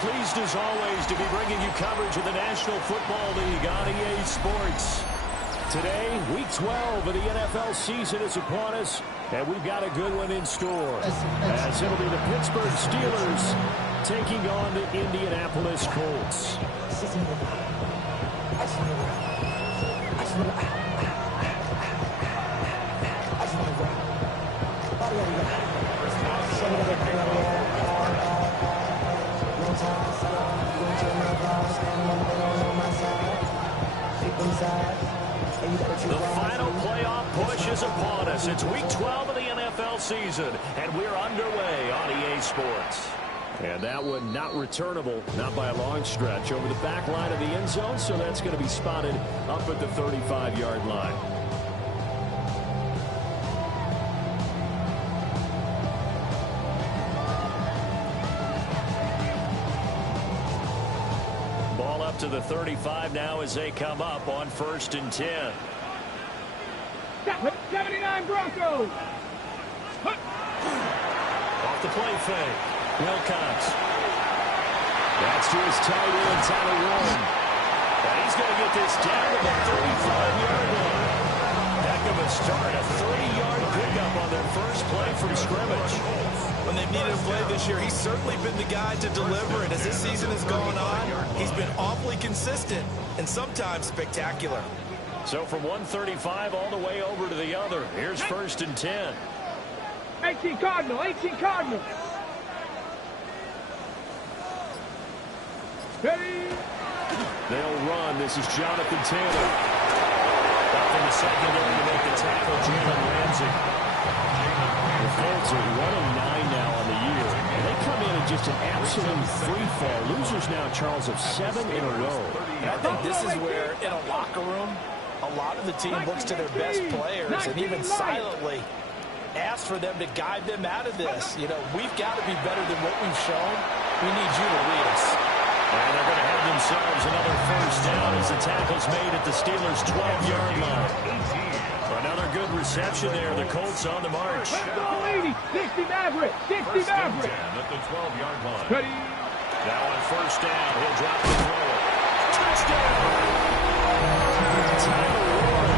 pleased as always to be bringing you coverage of the National Football League on EA Sports. Today, Week 12 of the NFL season is upon us, and we've got a good one in store. As it'll be the Pittsburgh Steelers taking on the Indianapolis Colts. The final playoff push is upon us. It's Week 12 of the NFL season, and we're underway on EA Sports. And that one not returnable, not by a long stretch, over the back line of the end zone, so that's going to be spotted up at the 35-yard line. Ball up to the 35 now as they come up on 1st and 10. 79 Broncos. Off the play fake. Wilcox. That's to his tight end, Tyler Warren. And he's going to get this down to the 35-yard line. Heck of a start, a 30-yard pickup on their first play from scrimmage. When they've needed a play this year, he's certainly been the guy to deliver. And as this season has gone on, he's been awfully consistent and sometimes spectacular. So from 135 all the way over to the other. Here's 1st and 10. 18 Cardinal, 18 Cardinal. Ready? They'll run. This is Jonathan Taylor. Up in the secondary to make the tackle, Jalen Ramsey. The Colts are 1-9 now on the year. And they come in just an absolute free fall. Losers now, Charles, of 7 in a row. And I think this is where, in a locker room, a lot of the team looks to their best players and even silently asks for them to guide them out of this. You know, we've got to be better than what we've shown. We need you to lead us. And they're going to have themselves another first down as the tackle's made at the Steelers' 12-yard line. Another good reception there. The Colts on the march. 60 Maverick, 60 Maverick. At the 12-yard line. Ready? Now on first down, he'll drop the throw. Touchdown! Tyler Warren,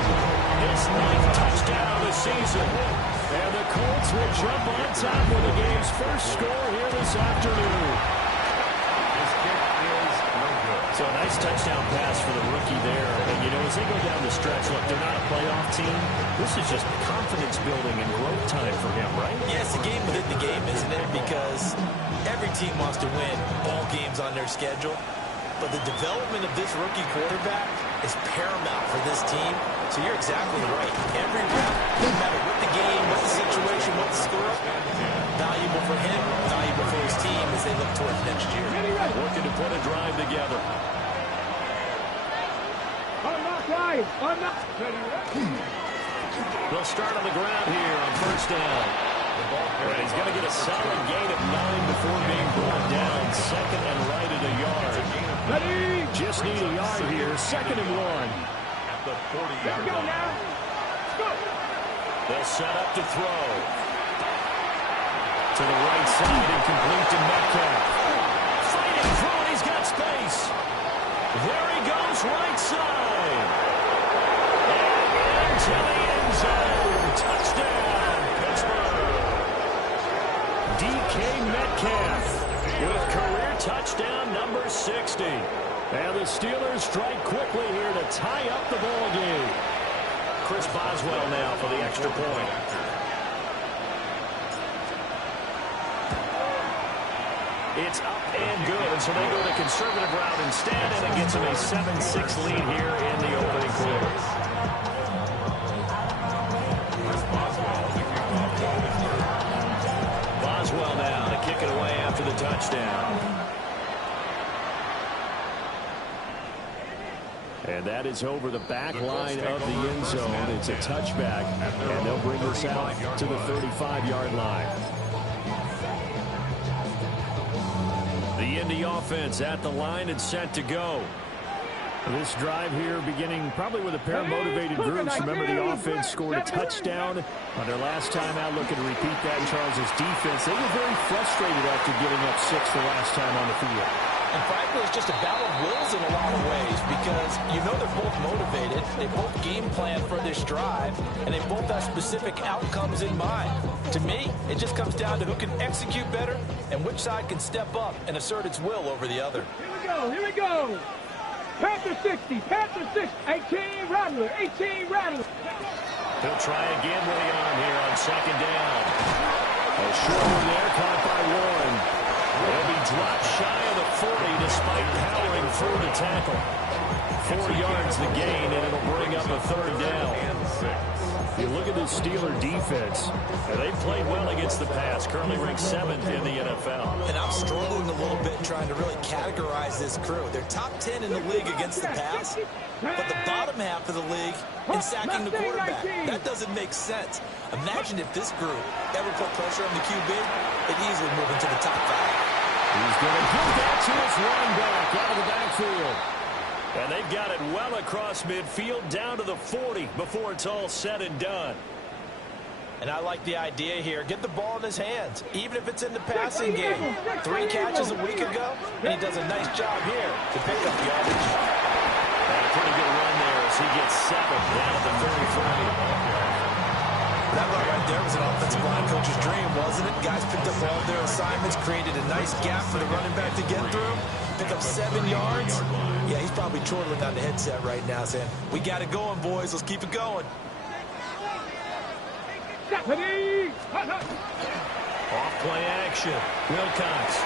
his 9th touchdown of the season. And the Colts will jump on top with the game's first score here this afternoon. So a nice touchdown pass for the rookie there. And, you know, as they go down the stretch, look, they're not a playoff team. This is just confidence building and growth time for him, right? Yeah, it's a game within the game, isn't it? Because every team wants to win all games on their schedule. But the development of this rookie quarterback is paramount for this team. So you're exactly right. Every rep, no matter what the game, what the situation, what the score, valuable for him, valuable for his team as they look towards next year. Looking to put a drive together. They'll start on the ground here on first down. And he's going to get a solid gain of 9 before being brought down. 2nd and right at a yard. Just need a yard here. 2nd and 1. At the 40-yard line. They'll set up to throw. To the right side and complete to Metcalf. Fighting through and he's got space. There he goes, right side. And into the end zone. Touchdown, Pittsburgh. DK Metcalf with career touchdown number 60. And the Steelers strike quickly here to tie up the ball game. Chris Boswell now for the extra point. It's up and good, and so they go the conservative route instead, and it gets them a 7-6 lead here in the opening quarter. Boswell now to kick it away after the touchdown. And that is over the back line of the end zone. It's a touchback, and they'll bring this out to the 35-yard line. The Indy offense at the line and set to go. This drive here beginning probably with a pair of motivated groups. Remember, the offense scored a touchdown on their last time out. Looking to repeat that. Charles' defense, they were very frustrated after giving up 6 the last time on the field. And frankly, it's just a battle of wills in a lot of ways because you know they're both motivated. They both game plan for this drive, and they both have specific outcomes in mind. To me, it just comes down to who can execute better and which side can step up and assert its will over the other. Here we go. Panther 60, Panther 60, 18 Rattler, 18 Rattler. He'll try again with the arm here on second down. A short one there, caught by Warren. He'll be dropped shy of the 40 despite powering through the tackle. 4 yards the gain, and it'll bring up a third down. You look at the Steeler defense, and they've played well against the pass, currently ranked 7th in the NFL. And I'm struggling a little bit trying to really categorize this crew. They're top 10 in the league against the pass, but the bottom half of the league in sacking the quarterback. That doesn't make sense. Imagine if this group ever put pressure on the QB, it'd easily move into the top 5. He's going to give that to his running back out of the backfield. And they've got it well across midfield down to the 40 before it's all said and done. And I like the idea here. Get the ball in his hands, even if it's in the passing game. 3 catches a week ago, and he does a nice job here to pick up yardage. And a pretty good run there as he gets 7 down at the 33. That run right there was an offensive line coach's dream, wasn't it? Guys picked up all their assignments, created a nice gap for the running back to get through, pick up 7 yards. Yeah, he's probably chortling on the headset right now saying, we got it going, boys. Let's keep it going. Off-play action. Wilcox.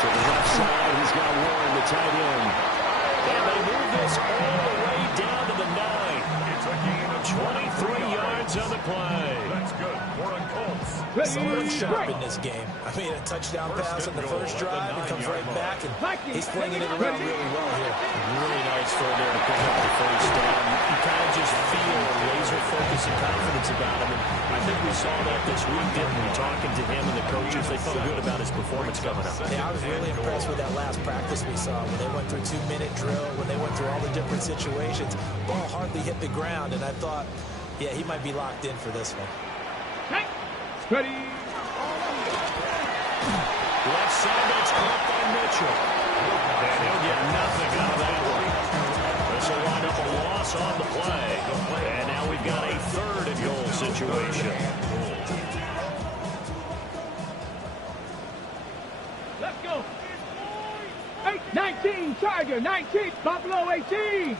To the left side, he's got Warren, the tight end. And they move this all the way down to the 9. It's a gain of 23 yards on the play. That's good. Warren Colts. Some sharp in this game. I mean, a touchdown pass on the first drive and comes right back, and he's flinging it around really well here. Really nice throw there to pick up the first down. You kind of just feel a laser focus and confidence about him, and I think we saw that this week, didn't we? Talking to him and the coaches, they felt good about his performance coming up. Yeah, I was really impressed with that last practice we saw when they went through 2-minute drill, when they went through all the different situations. Ball hardly hit the ground, and I thought, yeah, he might be locked in for this one. Ready. Left side, that's caught by Mitchell. And he'll get nothing out of that one. This will wind up a loss on the play. And now we've got a 3rd and goal situation. Let's go. 19, Tiger, 19, Buffalo 18.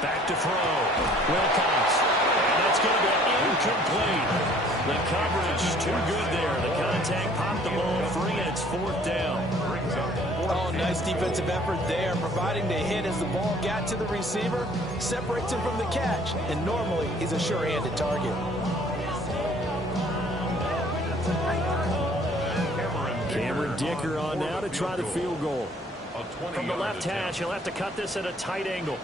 Back to throw. Wilcox. And that's going to be incomplete. The coverage too good there. The contact popped the ball free, and it's 4th down. Oh, nice defensive effort there, providing the hit as the ball got to the receiver, separates him from the catch, and normally he's a sure-handed target. Cameron Dicker on now to try the field goal. From the left hash, he'll have to cut this at a tight angle.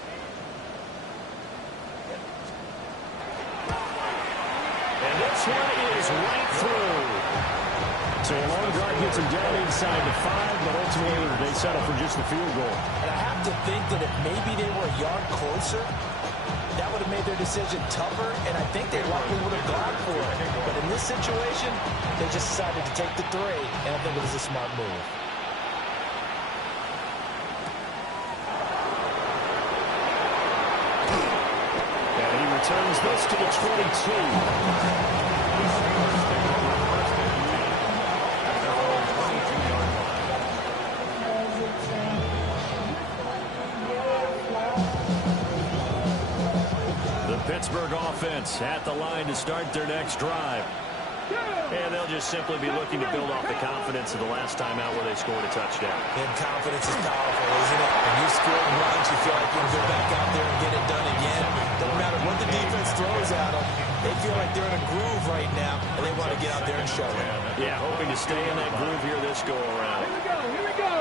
And this one is right through. So a long drive gets him down inside the 5, but ultimately they settle for just the field goal. And I have to think that if maybe they were a yard closer, that would have made their decision tougher, and I think they likely would have gone for it. But in this situation, they just decided to take the 3, and I think it was a smart move. And he returns this to the 22. Pittsburgh offense at the line to start their next drive. And they'll just simply be looking to build off the confidence of the last time out where they scored a touchdown. And confidence is powerful, isn't it? When you score runs, you feel like you can go back out there and get it done again. Doesn't matter what the defense throws at them. They feel like they're in a groove right now, and they want to get out there and show it. Yeah, hoping to stay in that groove here this go-around. Here we go.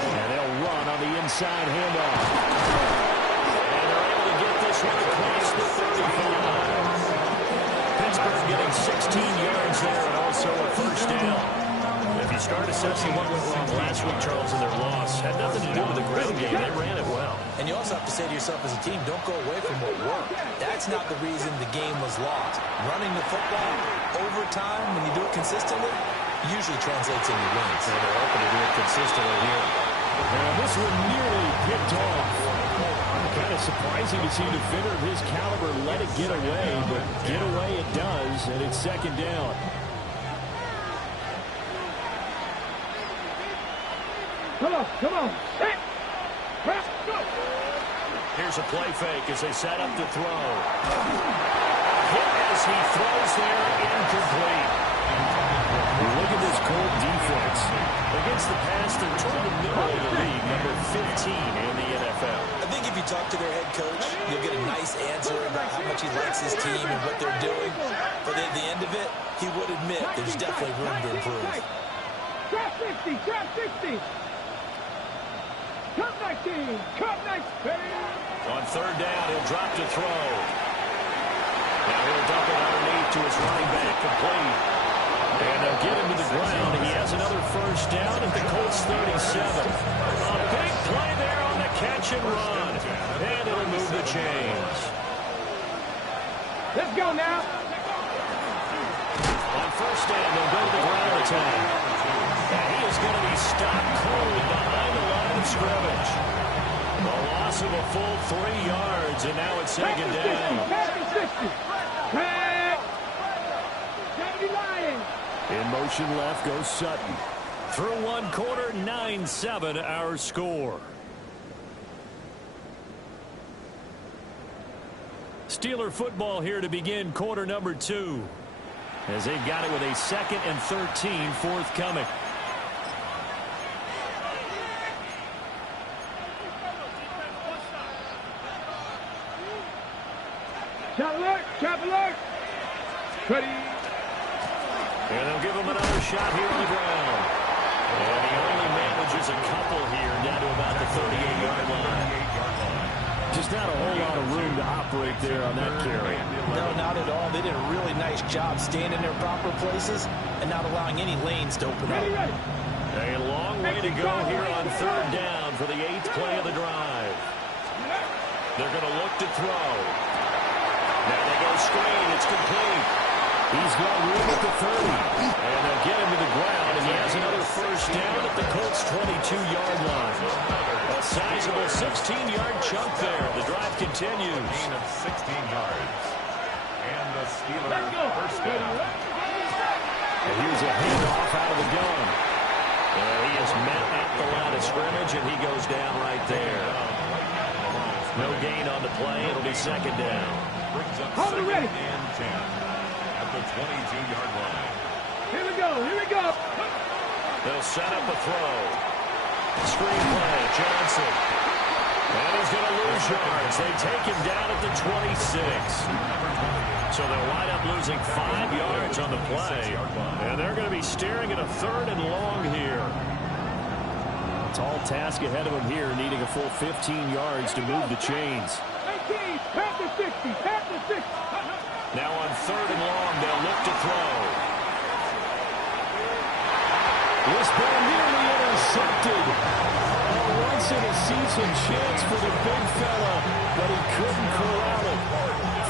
And they'll run on the inside handoff. This one across the 35. Pittsburgh getting 16 yards there and also a first down. If you start assessing what went wrong last week, Charles, in their loss, had nothing to do with the ground game. They ran it well. And you also have to say to yourself as a team, don't go away from what worked. That's not the reason the game was lost. Running the football over time, when you do it consistently, usually translates into wins. And they're hoping to do it consistently here. And this one nearly picked off. Kind of surprising to see a defender of his caliber let it get away, but get away it does, and it's second down. Come on. Set. Press. Go. Here's a play fake as they set up to throw. Hit as he throws there, incomplete. Look at this Colt defense. Against the pass, they're toward the middle of the league, number 15 in the NFL. I think if you talk to their head coach, you'll get a nice answer about how much he likes his team and what they're doing. But at the end of it, he would admit there's definitely room to improve. Drop 60. Cut 19. On third down, he'll drop to throw. Now he'll dump it underneath to his running back, complete. And they'll get him to the ground. He has another first down at the Colts 37. A big play there on the catch and run. And it'll move the chains. Let's go now. On first down, they'll go to the ground attack. And he is going to be stopped cold behind the line of scrimmage. A loss of a full 3 yards, and now it's second down. Back to 60. Back. Deputy Lion. In motion left goes Sutton. Through one quarter, 9-7 our score. Steeler football here to begin quarter number 2. As they've got it with a 2nd and 13 forthcoming. Chop alert. Ready. And they'll give him another shot here on the ground. And he only manages a couple here down to about the 38-yard line. Just not a whole lot of room to operate there on that carry. No, not at all. They did a really nice job staying in their proper places and not allowing any lanes to open up. A long way to go here on third down for the 8th play of the drive. They're going to look to throw. Now they go screen. It's complete. He's got room at the 30. And they'll get him to the ground, and he has another first down at the Colts' 22-yard line. A sizable 16-yard chunk there. The drive continues. Gain of 16 yards. And the Steelers first down. And here's a handoff out of the gun. He is met at the line of scrimmage, and he goes down right there. No gain on the play. It'll be second down. Brings up second and 10 at the 22-yard line. Here we go. They'll set up a throw. Screenplay, Johnson. And he's going to lose yards. They take him down at the 26. So they'll wind up losing 5 yards on the play. And they're going to be staring at a 3rd and long here. Tall task ahead of him here, needing a full 15 yards to move the chains. 19, pass to 60. Now on 3rd and long, they'll look to throw. This ball nearly intercepted. A once-in-a-season chance for the big fella, but he couldn't corral it.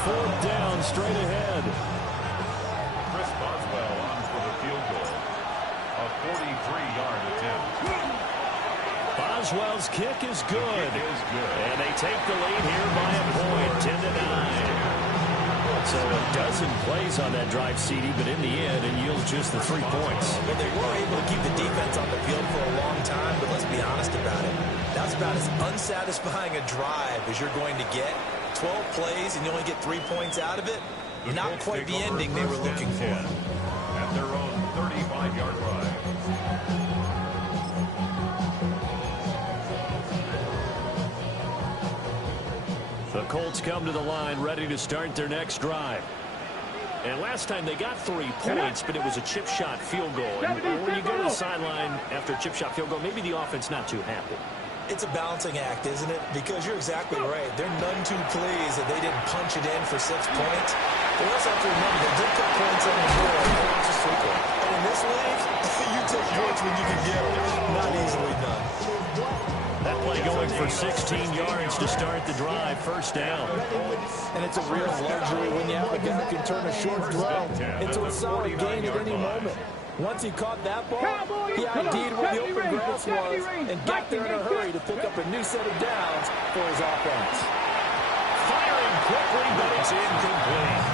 4th down, straight ahead. Chris Boswell on for the field goal. A 43-yard attempt. Boswell's kick is good. And they take the lead here by a point, 10-9. So a dozen plays on that drive, CD, but in the end, it yields just the 3 points. Well, they were able to keep the defense on the field for a long time, but let's be honest about it. That's about as unsatisfying a drive as you're going to get. 12 plays and you only get 3 points out of it. Not quite the ending they were looking for. At their own 35-yard line. The Colts come to the line ready to start their next drive. And last time they got 3 points, but it was a chip shot field goal. And when you go to the sideline after a chip shot field goal, maybe the offense not too happy. It's a balancing act, isn't it? Because you're exactly right. They're none too pleased that they didn't punch it in for 6 points. They also have to remember they did put points on the board. Not just 3 points. And in this league, you take points when you can get them. Not easily done. That play going for 16 yards to start the drive. First down. And it's a real luxury when you have a guy who can turn a short throw into a solid gain at any moment. Once he caught that ball, he ID'd where the open grass was and got there in a hurry to pick up a new set of downs for his offense. Firing quickly, but it's incomplete.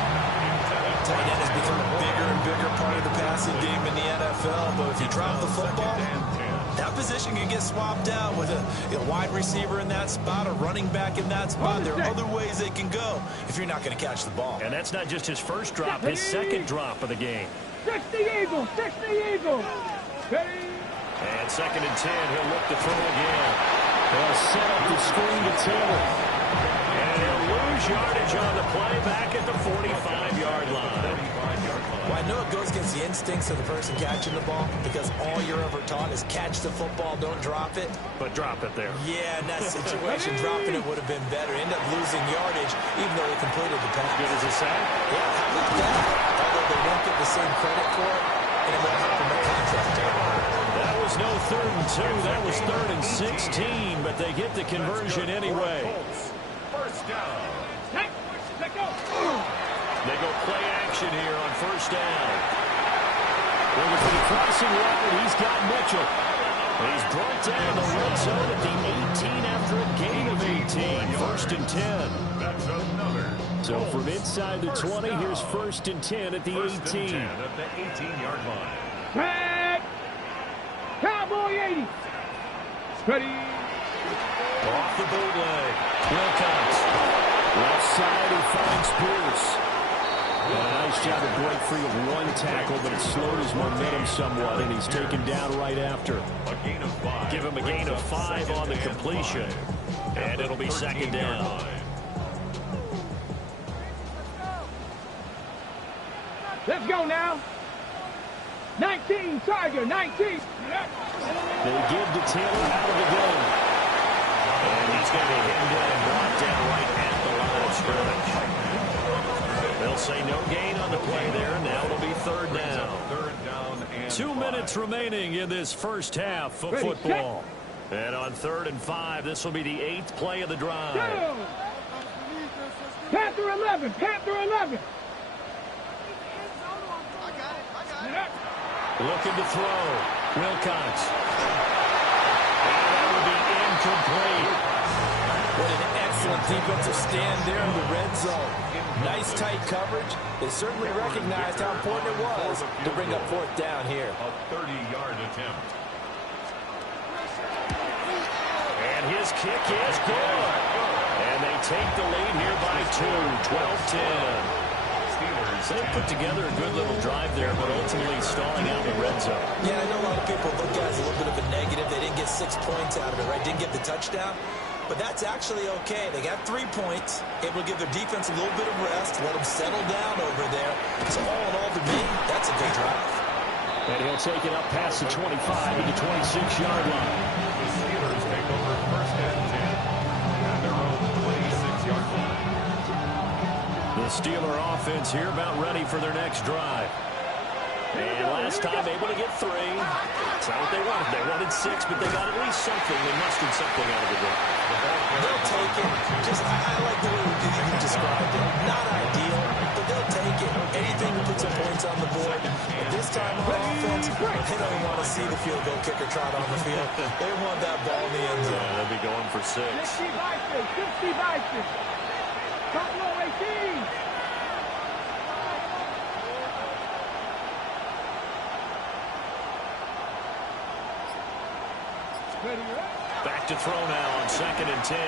Tight end has become a bigger and bigger part of the passing game in the NFL, but if you drop the football, that position can get swapped out with a wide receiver in that spot, a running back in that spot. There are other ways they can go if you're not going to catch the ball. And that's not just his first drop, his second drop of the game. 60 Eagles, 60 Eagles. And 2nd and 10, he'll look to throw again. They'll set up the screen to Taylor. And he'll lose yardage on the play back at the 45-yard line. Well, I know it goes against the instincts of the person catching the ball because all you're ever taught is catch the football, don't drop it. But drop it there. Yeah, in that situation, dropping it would have been better. End up losing yardage even though they completed the pass. Good as a sack? Yeah, how about that? Although they won't get the same credit for it, and it won't help them at contract. That was no 3rd and 2. That was 3rd and 16, but they get the conversion anyway. First down. They go play action here on first down. Looking for the crossing route. He's got Mitchell. He's brought down the red zone at the 18 after a gain of 18. 1st and 10. That's another. So from inside the 20, here's 1st and 10 at the 18. First and 10 at the 18-yard line. Back. Cowboy 80. Ready. Off the bootleg. Wilcox. Left side, he finds Pierce. And a nice job to break free of one tackle, but it slowed his momentum somewhat, and he's taken down right after. A gain of 5. Give him a gain of 5 on the completion. And it'll be 2nd down. Let's go now. 19, Tiger, 19. They give to Taylor out of the game. And he's going to be hemmed in and brought down right at the line of scrimmage. They'll say no gain on the play there. Now it'll be 3rd down. 3rd down and 2 minutes remaining in this first half of football. And on 3rd and 5, this will be the 8th play of the drive. Go. Panther 11, Panther 11. Looking to throw. Wilcox. And that will be incomplete. What an excellent defensive stand there in the red zone. Nice tight coverage. They certainly recognized how important it was to bring up 4th down here. a 30-yard attempt. And his kick is good. And they take the lead here by 2, 12-10. They put together a good little drive there, but ultimately stalling out the red zone. Yeah, I know a lot of people look at it as a little bit of a negative. They didn't get 6 points out of it, right? Didn't get the touchdown. But that's actually okay. They got 3 points. Able to give their defense a little bit of rest, let them settle down over there. So all in all, to me, that's a good drive. And he'll take it up past the 25 to the 26-yard line. The Steelers take over 1st and 10 at their own 26-yard line. The Steeler offense here about ready for their next drive. And last time able to get 3. That's not what they wanted. They wanted 6, but they got at least something. They mustered something out of the game. They'll take it. I like the way you described it. Not ideal, but they'll take it. Anything to put some points on the board. But this time on offense, they don't want to see the field goal kicker trot on the field. They want that ball in the end zone. They'll be going for 6. 60 Vikings, 60 Vikings. Buffalo 18. Back to throw now on 2nd and 10.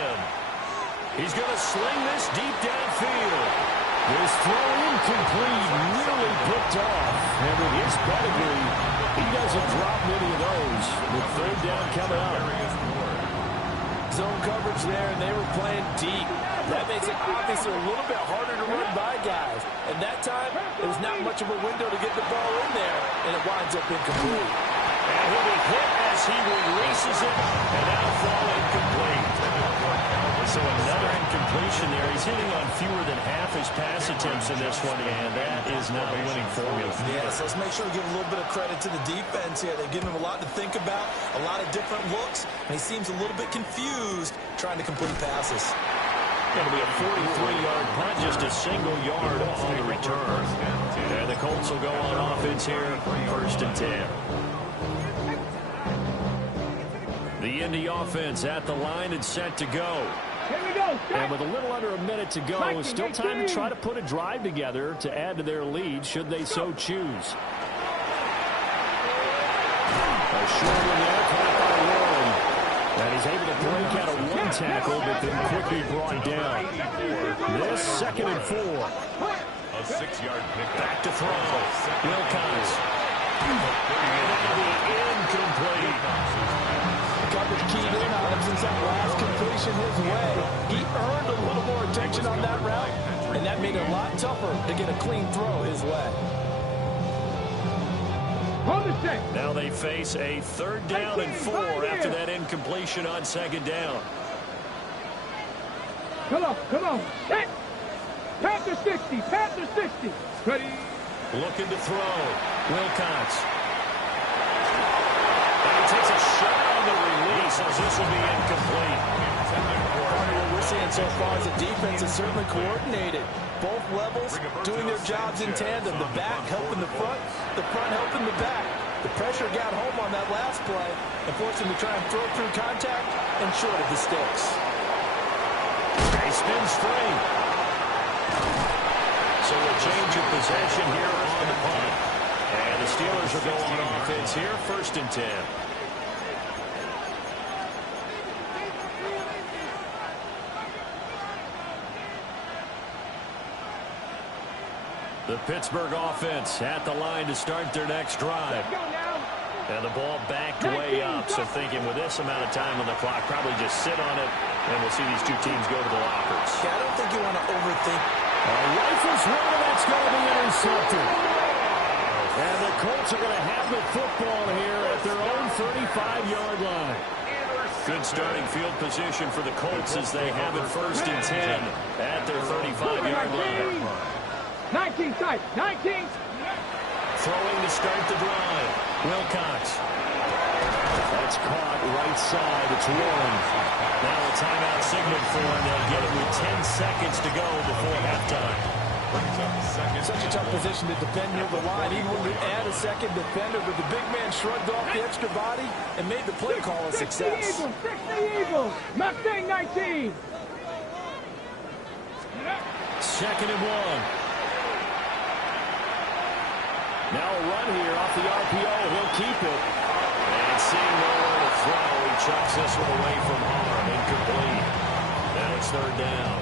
He's going to sling this deep downfield. This throw incomplete, nearly picked off. And with his pedigree, he doesn't drop many of those. With 3rd down coming up. Zone coverage there, and they were playing deep. That makes it obviously a little bit harder to run by guys. And that time, there was not much of a window to get the ball in there, and it winds up incomplete. And he'll be hit as he releases it, and now fall incomplete. So another incomplete incompletion there. He's hitting on fewer than half his pass attempts in this one, and that is not a winning formula. Yes, let's make sure we give a little bit of credit to the defense here. They're giving him a lot to think about, a lot of different looks, and he seems a little bit confused trying to complete passes. It'll be a 43-yard punt, just a single yard on the return. And the Colts will go on offense here, 1st and 10. The Indy offense at the line and set to go. Here we go. And with a little under a minute to go, still time to try to put a drive together to add to their lead, should they so choose. A short one there, caught by Warren. And he's able to break out of one tackle, but then quickly brought down. This 2nd and 4. A 6-yard pickup. Back to throw. Wilcox. And that'll be incomplete. Coverage keyed in on him since that last completion his way. He earned a little more attention on that route, and that made it a lot tougher to get a clean throw his way. Hold the set. Now they face a 3rd down and 4 after that incompletion on 2nd down. Come on. Set. Panther 60. Panther 60. Ready. Looking to throw. Wilcox. And he takes a shot on the release as this will be incomplete. What we're seeing so far is the defense is certainly coordinated. Both levels doing their jobs in tandem. The back helping the front helping the back. The pressure got home on that last play and forced him to try and throw through contact and short of the sticks. He spins free. So a change of possession here on the punt. And the Steelers will go on offense here, 1st and 10. The Pittsburgh offense at the line to start their next drive. Go now. And the ball backed way up, so thinking with this amount of time on the clock, probably just sit on it, and we'll see these two teams go to the lockers. Yeah, I don't think you want to overthink. A rifles runner, that's going to be intercepted. And the Colts are going to have the football here at their own 35-yard line. Good starting field position for the Colts as they have it 1st and 10 at their 35-yard line. 19 tight. 19. Throwing to start the drive. Wilcox. That's caught right side. It's Warren. Now a timeout signal for him. They'll get it with 10 seconds to go before halftime. Such a tough position to defend near the line. Even when you add a second defender, but the big man shrugged off the extra body and made the play call a success. 60 Eagles. Mustang 19. 2nd and 1. Now a run here off the RPO. He'll keep it. And seeing nowhere to throw, he chucks this one away from harm. Incomplete. Now it's 3rd down.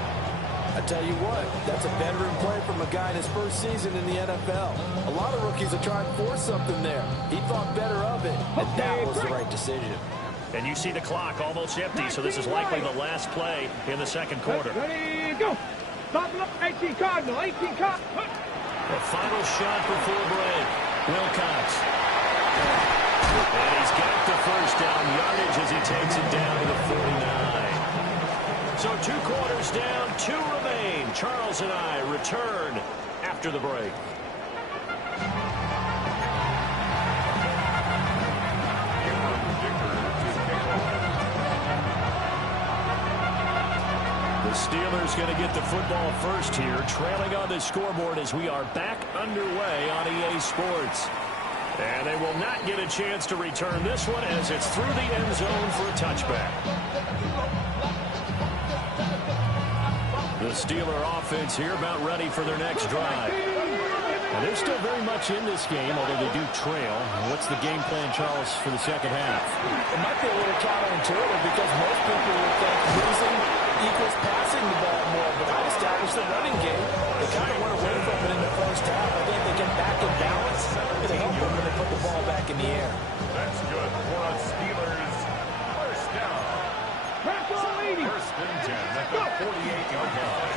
I tell you what, that's a veteran play from a guy in his first season in the NFL. A lot of rookies are trying to force something there. He thought better of it, and that was the right decision. And you see the clock almost empty, so this is likely the last play in the 2nd quarter. Ready, go. Stop up. 18 Cardinal. 18 Cardinal. The final shot before break. Wilcox. And he's got the 1st down yardage as he takes it down to the 49. So 2 quarters down, 2 remain. Charles and I return after the break. The Steelers going to get the football first here, trailing on the scoreboard as we are back underway on EA Sports. And they will not get a chance to return this one as it's through the end zone for a touchback. The Steeler offense here about ready for their next drive. And they're still very much in this game, although they do trail. What's the game plan, Charles, for the second half? It might be a little counterintuitive because most people would think losing equals passing the ball more, but I established the running game. They kind of went away from it in the first half. I think they get back in balance. It'll help them when they put the ball back in the air. That's good for a Steelers first down. First and 10 at the 48-yard line.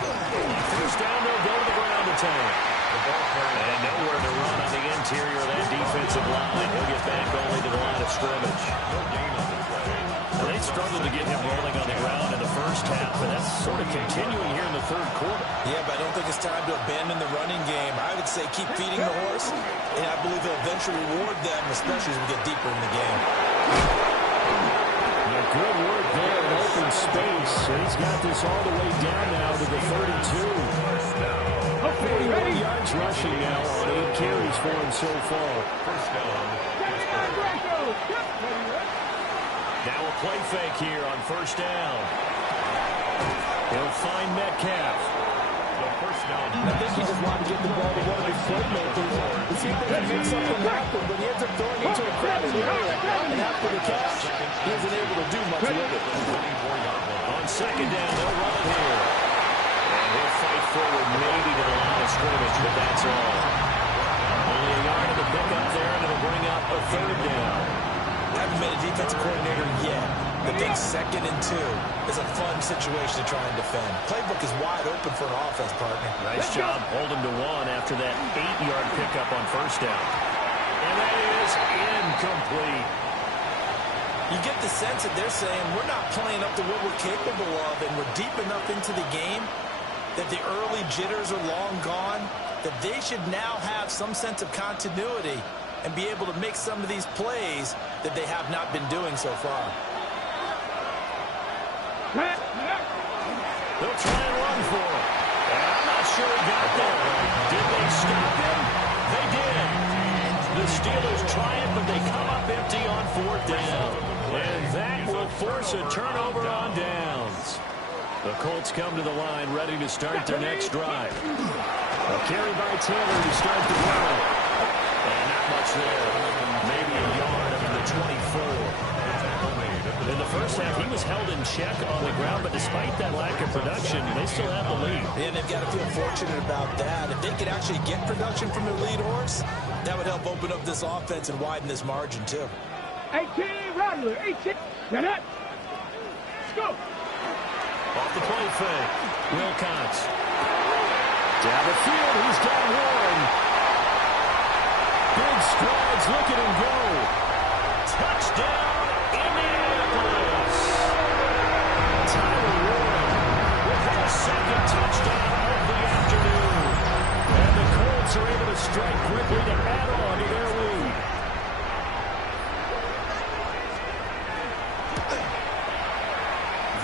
First down, they'll go to the ground attack. And nowhere to run on the interior of that defensive line. He'll get back only to the line of scrimmage. No gain on the play. They They struggled to get him rolling on the ground in the first half, but that's sort of continuing here in the third quarter. Yeah, but I don't think it's time to abandon the running game. I would say keep feeding the horse, and I believe he'll eventually reward them, especially as we get deeper in the game. Yeah, good work there in open space. And he's got this all the way down now to the 32. 41 yards rushing now on 8 carries for him so far. First down. Now a play fake here on first down. He'll find Metcalf. The first down. I think he just wanted to get the ball to one of his playmakers to see if they can make something happen, but he ends up throwing into a crowded area. And after the catch, he isn't able to do much with it. On second down, they'll run it here. And he'll fight forward maybe to the line of scrimmage, but that's all. Only a yard of the pickup there, and it'll bring up a third down. I haven't been a defensive coordinator yet. The big 2nd and 2 is a fun situation to try and defend. Playbook is wide open for an offense, partner. Nice job holding to 1 after that 8-yard pickup on first down. And that is incomplete. You get the sense that they're saying we're not playing up to what we're capable of, and we're deep enough into the game that the early jitters are long gone, that they should now have some sense of continuity and be able to make some of these plays that they have not been doing so far. They'll try and run for him. And I'm not sure he got there. Did they stop him? They did. The Steelers try it, but they come up empty on 4th down. And that will force a turnover on downs. The Colts come to the line ready to start their next drive. A carry by Taylor to start the drive. And not much there. Maybe a yard up to the 24. In the first half, he was held in check on the ground, but despite that lack of production, they still have the lead. And they've got to feel fortunate about that. If they could actually get production from their lead horse, that would help open up this offense and widen this margin, too. 18, Rattler, 18. Now that. Let's go. Off the play fake, Wilcox. Down the field, he's got one. Big strides, look at him go. Touchdown, Indianapolis. Tyler Warren with his 2nd touchdown of the afternoon. And the Colts are able to strike quickly to add on to their lead.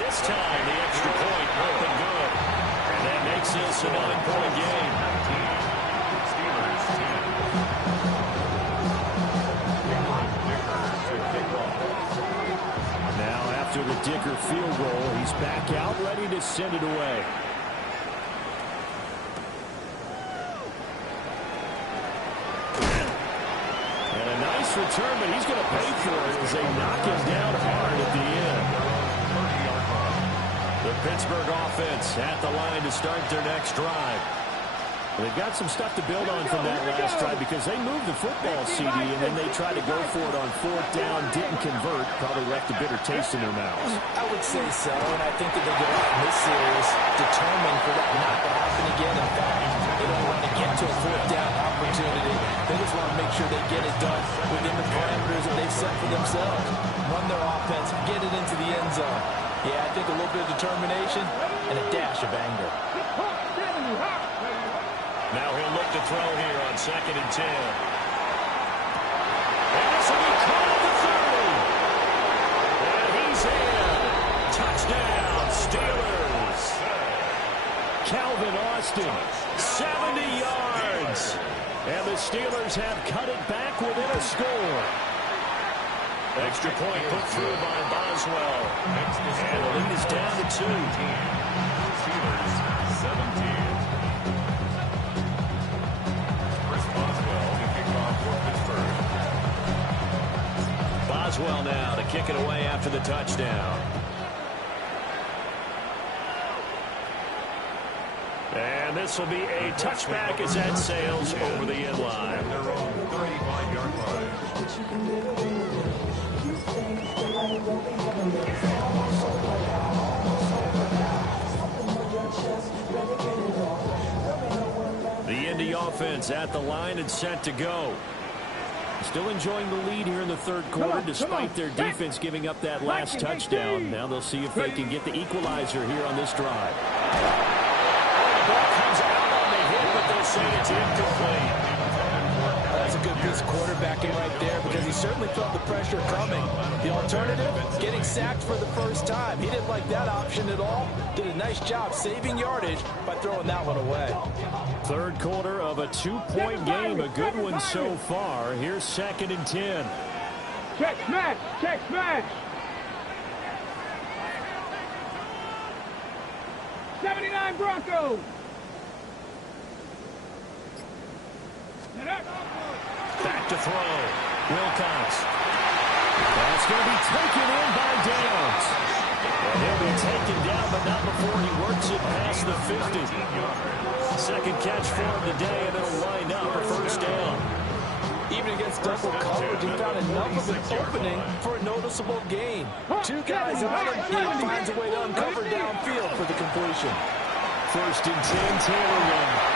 This time, the extra point up and good. And that makes this a 9-point game. Now, after the Dicker field goal, he's back out, ready to send it away. And a nice return, but he's going to pay for it as they knock him down hard at the end. The Pittsburgh offense at the line to start their next drive. They've got some stuff to build on from that last drive because they moved the football, CD, and then they tried to go for it on 4th down, didn't convert, probably left a bitter taste in their mouths. I would say so, and I think that they go out in this series determined for that not to happen again. In fact, they don't want to get to a 4th down opportunity. They just want to make sure they get it done within the parameters that they've set for themselves. Run their offense, get it into the end zone. Yeah, I think a little bit of determination and a dash of anger. Now he'll look to throw here on 2nd and 10. And this will be caught at the 30. And he's in. Touchdown, Steelers. Calvin Austin, 70 yards. And the Steelers have cut it back within a score. Extra point put through by Boswell. And the lead is down to 2. Steelers 17. Boswell now to kick it away after the touchdown. And this will be a touchback as that sails over the end line. Their own 35-yard line. The Indy offense at the line and set to go. Still enjoying the lead here in the third quarter, despite their defense giving up that last touchdown. Now they'll see if they can get the equalizer here on this drive. The ball comes out on the hit, but they'll say it's incomplete. That's a good piece of quarterbacking right there because he certainly felt the pressure coming. The alternative, getting sacked for the first time. He didn't like that option at all. Did a nice job saving yardage by throwing that one away. Third quarter of a 2-point game, a good one so far. Here's 2nd and 10. Check smash, check smash. 79 Broncos. Back to throw. Wilcox. That's going to be taken in by Downs. And he'll be taken down, but not before he works it past the 50. Second catch for him today, and it'll wind up a first down. Even against double coverage, he found enough of an opening for a noticeable gain. Two guys on him, he finds a way to uncover downfield for the completion. First and 10, Taylor.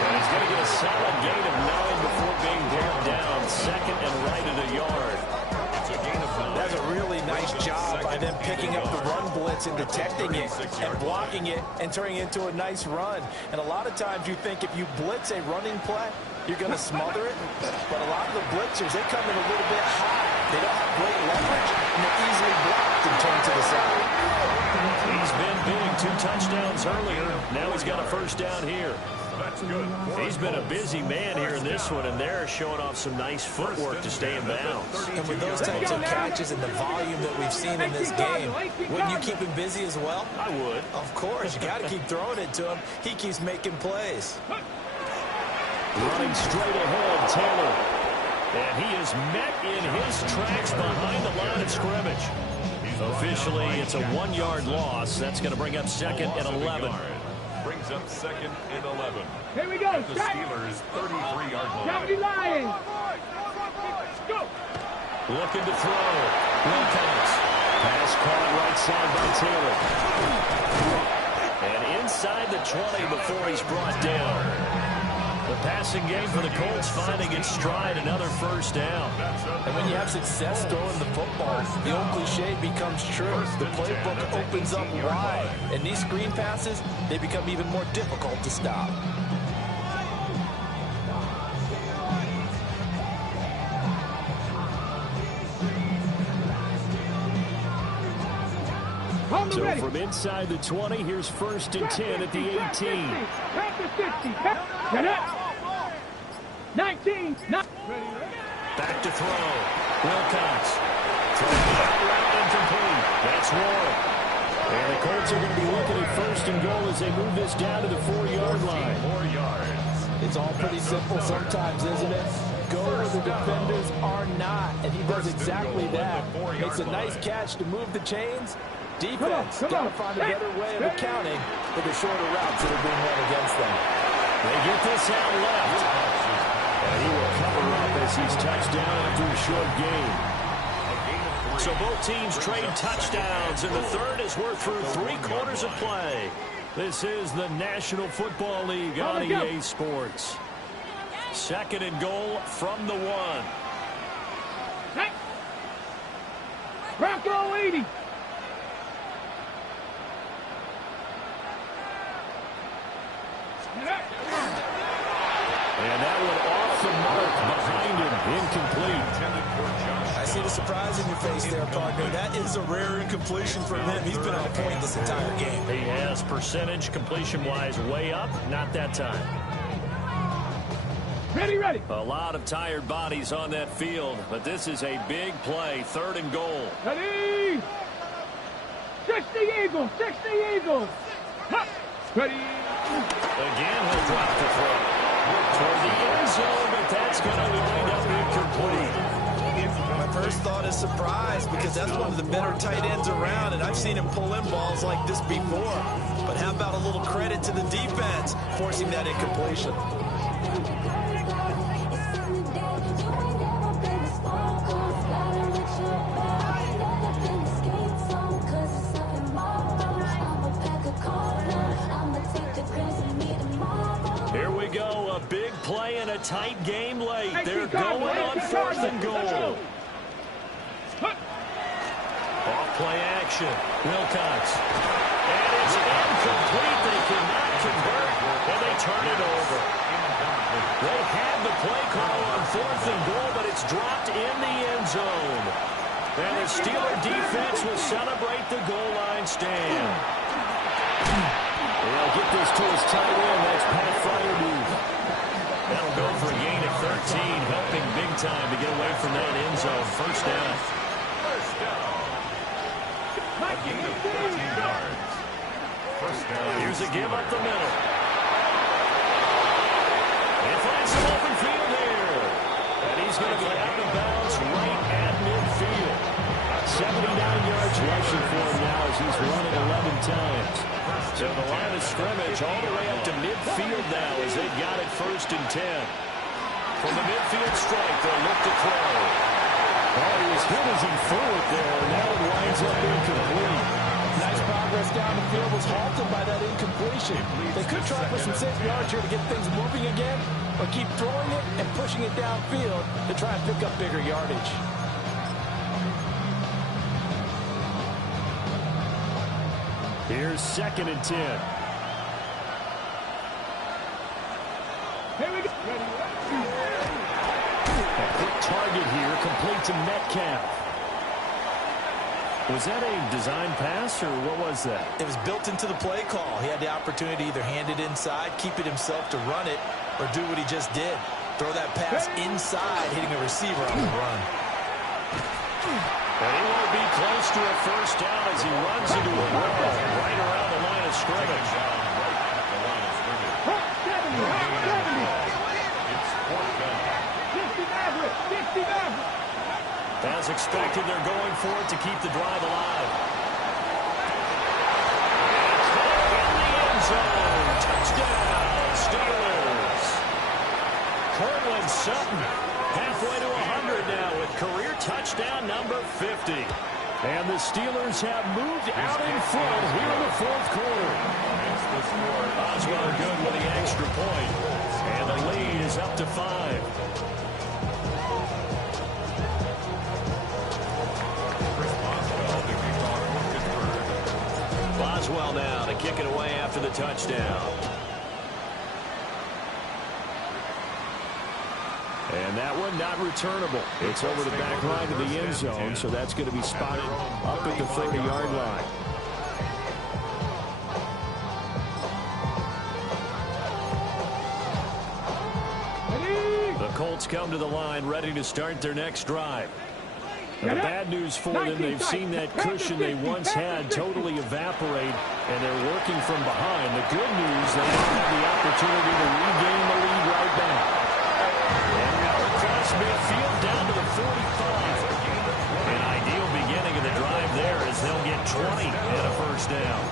And he's going to get a solid gain of 9 before being brought down. Second and right at a yard. That's a really nice job by them picking up the run blitz and detecting it and blocking it and turning it into a nice run. And a lot of times you think if you blitz a running play, you're going to smother it. But a lot of the blitzers, they come in a little bit high. They don't have great leverage, and they're easily blocked and turned to the side. He's been big. 2 touchdowns earlier. Now he's got a first down here. That's good. He's been a busy man here in this one, and they're showing off some nice footwork to stay in bounds. And with those types of catches and the volume that we've seen in this game, wouldn't you keep him busy as well? I would. Of course. You got to keep throwing it to him. He keeps making plays. Running straight ahead, Taylor. And he is met in his tracks behind the line of scrimmage. Officially, it's a 1-yard loss. That's going to bring up 2nd and 11. Brings up 2nd and 11. Here we go. The Steelers' 33-yard line. 70 Lions. Go. Looking to throw. Wilcox. Pass caught right side by Taylor. And inside the 20 before he's brought down. The passing game for the Colts finding its stride, another first down. And when you have success throwing the football, the old cliche becomes true. The playbook opens up wide. And these screen passes, they become even more difficult to stop. So from inside the 20, here's 1st and 10 at the 18. Back to 60. Get up. 19. Back to throw. Wilcox. Throwing that route incomplete. That's Warren. And the Colts are going to be looking at 1st and goal as they move this down to the 4-yard line. 4 yards. It's all pretty simple sometimes, isn't it? Go where the defenders are not, and he does exactly that. Makes a nice catch to move the chains. Defense got to find a better way of accounting for the shorter routes that are being run against them. They get this out left. And he will cover up as he's touched down after a short gain. So both teams trade touchdowns, and the third as we're through 3 quarters of play. This is the National Football League on EA Sports. 2nd and goal from the 1. Bronco 80. And that one off the mark behind him, incomplete. I see the surprise in your face there, partner. That is a rare incompletion from him. He's been on point this entire game. He has percentage completion-wise way up, not that time. Ready. A lot of tired bodies on that field, but this is a big play, 3rd and goal. Ready. 60 Eagles. 60 Eagles. Ready. Again, he'll drop the throw. Toward the end zone, but that's going to wind up incomplete. My first thought is surprise because that's one of the better tight ends around, and I've seen him pull in balls like this before. But how about a little credit to the defense forcing that incompletion? Here we go, a a big play in a tight game late. They're going on 4th and goal. Off-play action. Wilcox. And it's incomplete. They cannot convert, and they turn it over. They had the play call on 4th and goal, but it's dropped in the end zone. And the Steeler defense will celebrate the goal line stand. They'll get this to his tight end. That's Pat Fryermuth. That'll go for a gain of 13, helping big time to get away from that end zone. First down. First down. A gain of 14 yards. First down. Here's a give up the middle. It finds some open field here. And he's going to be out of bounds right at midfield. 79 yards rushing for him now as he's run it 11 times. So the line of scrimmage all the way up to midfield now as they've got it 1st and 10. From the midfield strike, they'll look to throw. Oh, he was hit as he threw it there, and now it winds up incomplete. Nice progress down the field was halted by that incompletion. They could try for some safe yards here to get things moving again, or keep throwing it and pushing it downfield to try and pick up bigger yardage. Here's 2nd and 10. Here we go. A quick target here, complete to Metcalf. Was that a design pass, or what was that? It was built into the play call. He had the opportunity to either hand it inside, keep it himself to run it, or do what he just did. Throw that pass inside, hitting a receiver on the run. And he won't be close to a first down as he runs into a wall right around the line of scrimmage. As expected, they're going for it to keep the drive alive. In the end zone. Touchdown, Steelers. Cortland Sutton halfway to 100 now with career touchdown number 50. And the Steelers have moved out in front here in the 4th quarter. Osweiler good with the extra point. And the lead is up to 5. Boswell now to kick it away after the touchdown. And that one not returnable. It's over the back line of the end zone, so that's going to be spotted up at the 30-yard line. The Colts come to the line ready to start their next drive. The bad news for them, they've seen that cushion they once had totally evaporate, and they're working from behind. The good news, they don't have the opportunity to regain the lead right back. And now across midfield down to the 45. An ideal beginning of the drive there as they'll get 20 and a first down.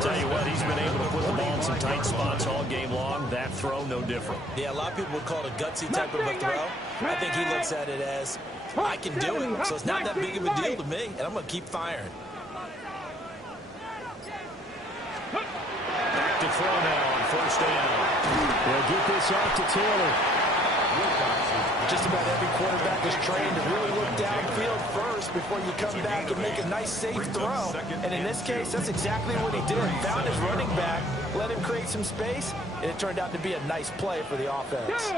Tell you what, he's been able to put the ball in some tight spots all game long. That throw, no different. Yeah, a lot of people would call it a gutsy type of a throw. I think he looks at it as, I can do it, so it's not that big of a deal to me, and I'm going to keep firing. Back to throw now on first down. They'll get this off to Taylor. Just about every quarterback is trained to really look downfield first before you come back and make a nice, safe throw. And in this case, that's exactly what he did. Found his running back, let him create some space, and it turned out to be a nice play for the offense.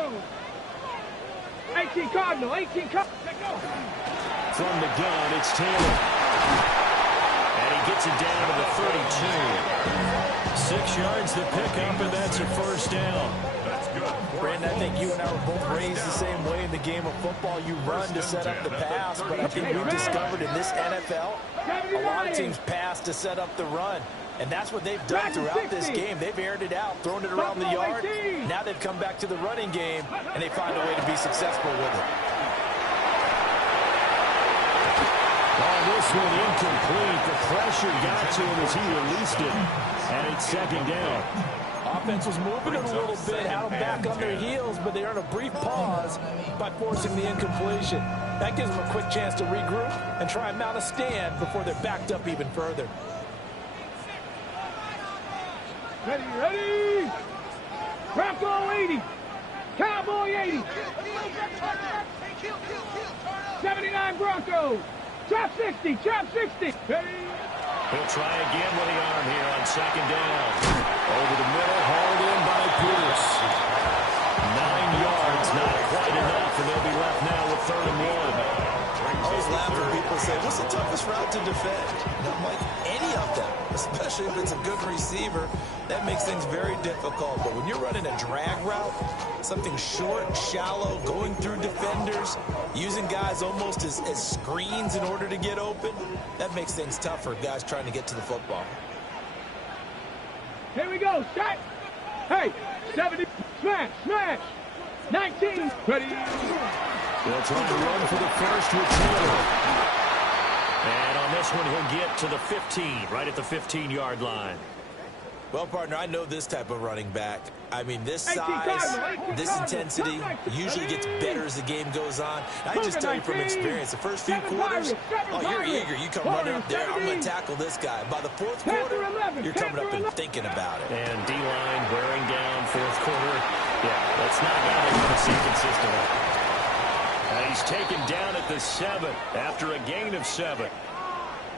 18 Cardinal, 18 Cardinal. From the gun, it's Taylor. And he gets it down to the 32. 6 yards to pick up, and that's a first down. Brandon, I think you and I were both raised the same way in the game of football. You run to set up the pass, but I think we've discovered in this NFL, a lot of teams pass to set up the run. And that's what they've done throughout this game. They've aired it out, thrown it around the yard. Now they've come back to the running game, and they find a way to be successful with it. On this one, incomplete. The pressure got to him as he released it. And it's second down. Offense was moving it a little bit, had them back on their heels, but they earned a brief pause by forcing the incompletion. That gives them a quick chance to regroup and try and mount a stand before they're backed up even further. Ready. Bronco 80. Cowboy 80. 79 Broncos. Chop 60. Chop 60. He'll try again with the arm here on second down. Over the middle, hauled in by Pierce. 9 yards, not quite enough, and they'll be left now with 3rd and 1. I always laugh when people say, what's the toughest route to defend? And I'm like, any of them, especially if it's a good receiver. That makes things very difficult. But when you're running a drag route, something short, shallow, going through defenders, using guys almost as screens in order to get open, that makes things tough for guys trying to get to the football. Here we go. Shot. Hey, 70. Smash. Smash. 19. Ready. They'll try to run for the first with Taylor. And on this one, he'll get to the 15, right at the 15-yard line. Well, partner, I know this type of running back. I mean, this size, this intensity usually gets better as the game goes on. And I just tell you from experience, the first few quarters, oh, you're eager. You come running up there, I'm going to tackle this guy. By the 4th quarter, you're coming up and thinking about it. And D-line bearing down 4th quarter. Yeah, that's not how they want to see consistently. He's taken down at the 7 after a gain of 7.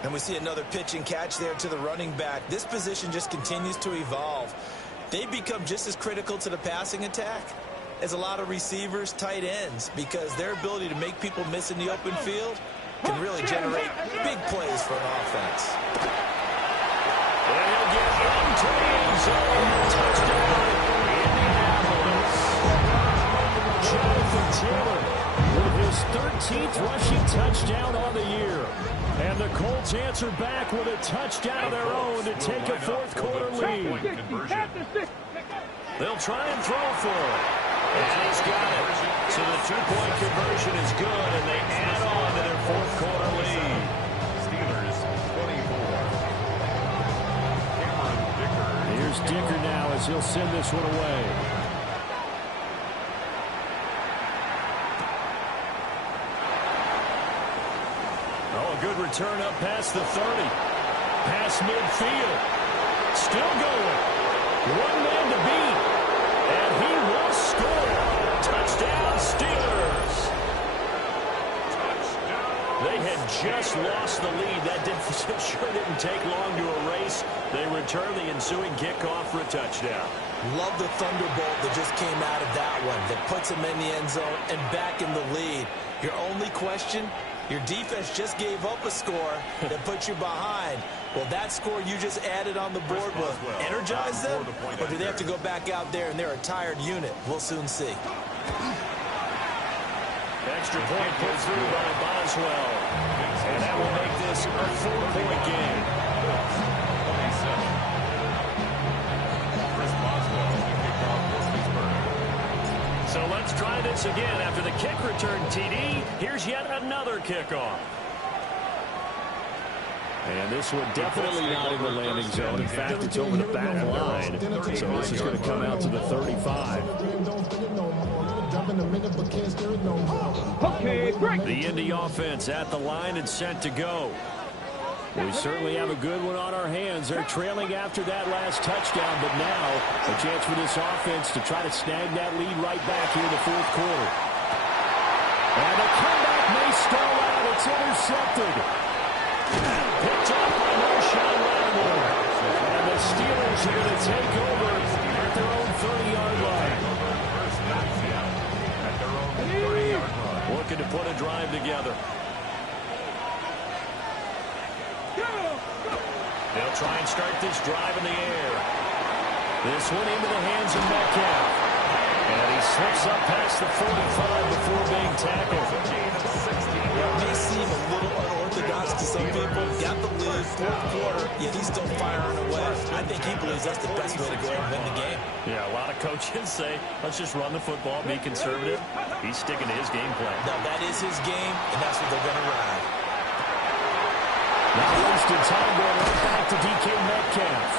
And we see another pitch and catch there to the running back. This position just continues to evolve. They become just as critical to the passing attack as a lot of receivers, tight ends, because their ability to make people miss in the open field can really generate big plays for an offense. And he'll get into the end zone. Touchdown, Indianapolis. Jonathan Taylor with his 13th rushing touchdown on the year. And the Colts answer back with a touchdown of their own to take a 4th quarter lead. They'll try and throw for it. And he's got it. So the 2-point conversion is good, and they add on to their 4th quarter lead. Steelers 24. Here's Dicker now as he'll send this one away. Good return up past the 30. Past midfield. Still going. One man to beat. And he will score. Touchdown, Steelers. They had just lost the lead. That sure didn't take long to erase. They return the ensuing kickoff for a touchdown. Love the thunderbolt that just came out of that one. That puts them in the end zone and back in the lead. Your only question? Your defense just gave up a score that put you behind. Will that score you just added on the board will energize them? Or do they have to go back out there and they're a tired unit? We'll soon see. Extra point put through by Boswell. And that will make this a 4-point game. So let's try this again. After the kick return TD, here's yet another kickoff. And this one definitely not in the landing zone. In fact, it's over the back line. So this is going to come out to the 35. The Indy offense at the line and set to go. We certainly have a good one on our hands. They're trailing after that last touchdown, but now a chance for this offense to try to snag that lead right back here in the 4th quarter. And the comeback may stall out. It's intercepted. Picked up by Marshawn Lattimore. And the Steelers are going to take over at their own 30-yard line. Looking to put a drive together. They'll try and start this drive in the air. This one into the hands of Metcalf. And he slips up past the 45 before being tackled. It may seem a little unorthodox to some people. Got the lead, 4th quarter, yet he's still firing away. I think he believes that's the best way to go and win the game. Yeah, a lot of coaches say, let's just run the football, be conservative. He's sticking to his game plan. Now, that is his game, and that's what they're going to ride. Not wasting time going right back to DK Metcalf.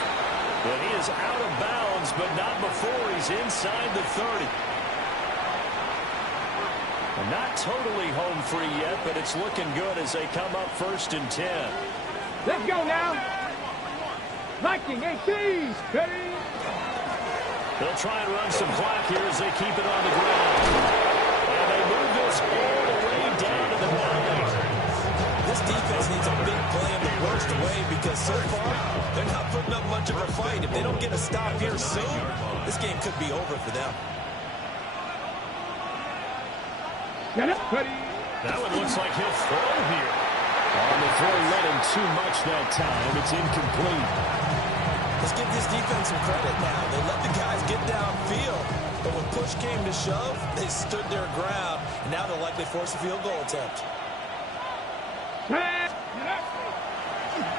But he is out of bounds, but not before he's inside the 30. And not totally home free yet, but it's looking good as they come up 1st and 10. Let's go now. Viking 18. Ready. They'll try and run some clock here as they keep it on the ground. And they move this all the way down to the 9. This defense needs a big play in the worst way because so far they're not putting up much of a fight. If they don't get a stop here soon, this game could be over for them. That one looks like he'll throw here. On the throw, let him too much that time. It's incomplete. Let's give this defense some credit now. They let the guys get downfield, but when push came to shove, they stood their ground, and now they'll likely force a field goal attempt.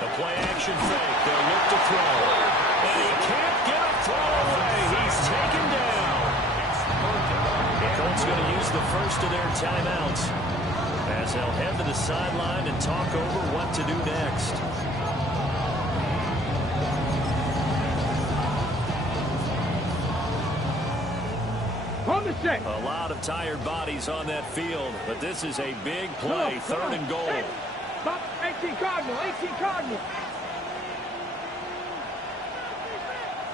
The play action fake. They'll look to throw. And he can't get a throw away. He's taken down. The Colts going to use the first of their timeouts as they'll head to the sideline and talk over what to do next. A lot of tired bodies on that field, but this is a big play, 3rd and goal. 18 Cardinal, 18 Cardinal.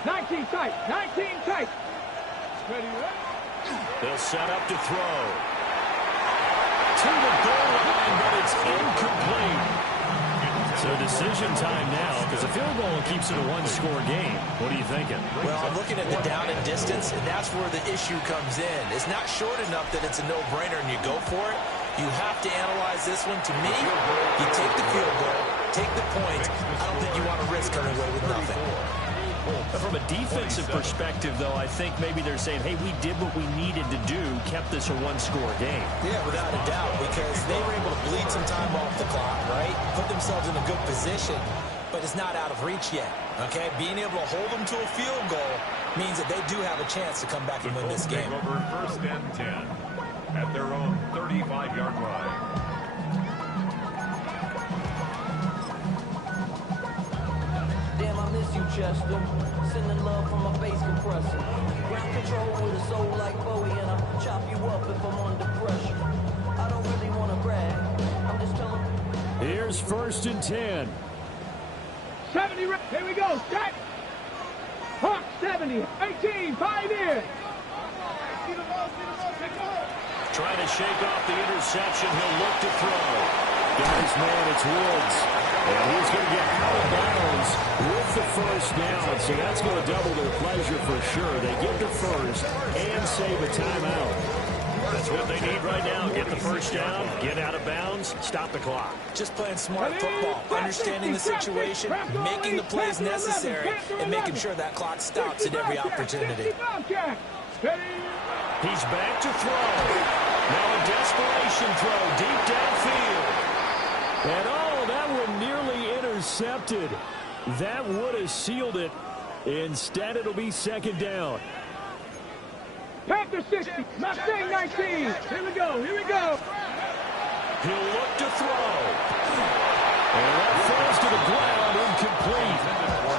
19 tight, 19 tight. Ready, They'll set up to throw. To the goal line, but it's incomplete. So decision time now, because a field goal keeps it a one-score game. What are you thinking? Well, I'm looking at the down and distance, and that's where the issue comes in. It's not short enough that it's a no-brainer and you go for it. You have to analyze this one. To me, you take the field goal, take the points. I don't think you want to risk coming away with nothing. From a defensive perspective, though, I think maybe they're saying, hey, we did what we needed to do, kept this a one-score game. Yeah, without a doubt, because they were able to bleed some time off the clock, right? Put themselves in a good position, but it's not out of reach yet, okay? Being able to hold them to a field goal means that they do have a chance to come back and win this game. Over 1st and 10 at their own 35-yard line. Damn, I miss you, Chester. Sending love from a bass compressor. Ground control with a soul like Bowie, and I'll chop you up if I'm under pressure. I don't really want to brag. I'm just telling. Here's 1st and 10. 70, here we go, set. Hawk 70, 18, Pioneer. Trying to shake off the interception. He'll look to throw. Got his man, it's Woods. And he's going to get out of bounds with the 1st down. So that's going to double their pleasure for sure. They get the 1st and save a timeout. That's what they need right now. Get the 1st down, get out of bounds, stop the clock. Just playing smart football, understanding the situation, making the plays necessary, and making sure that clock stops at every opportunity. He's back to throw. Now a desperation throw deep downfield. And that one nearly intercepted. That would have sealed it. Instead, it'll be 2nd down. Panther 60, Mustang 19. Here we go, here we go. He'll look to throw. And that falls to the ground, incomplete.